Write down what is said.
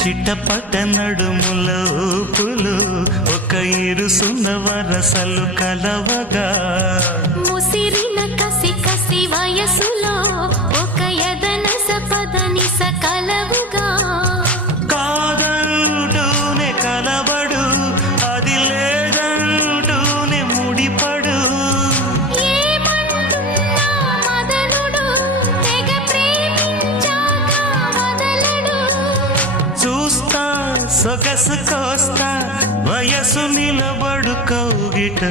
చిట్టపట నడుముల ఊపులు ఒక ఇరుసున్న వరసలు కలవగా ముసిరిన కసి కసి వయసులో ఒక యదన సపదని సకలవుగా కాదంటూనే కలబడు అది లేదంటూనే ముడిపడు ఏమంటున్నా మదనుడు తెగ ప్రేమించాక వదలడు చూస్తా సొగసు కోస్తా వయసు నిలబడు కౌగిట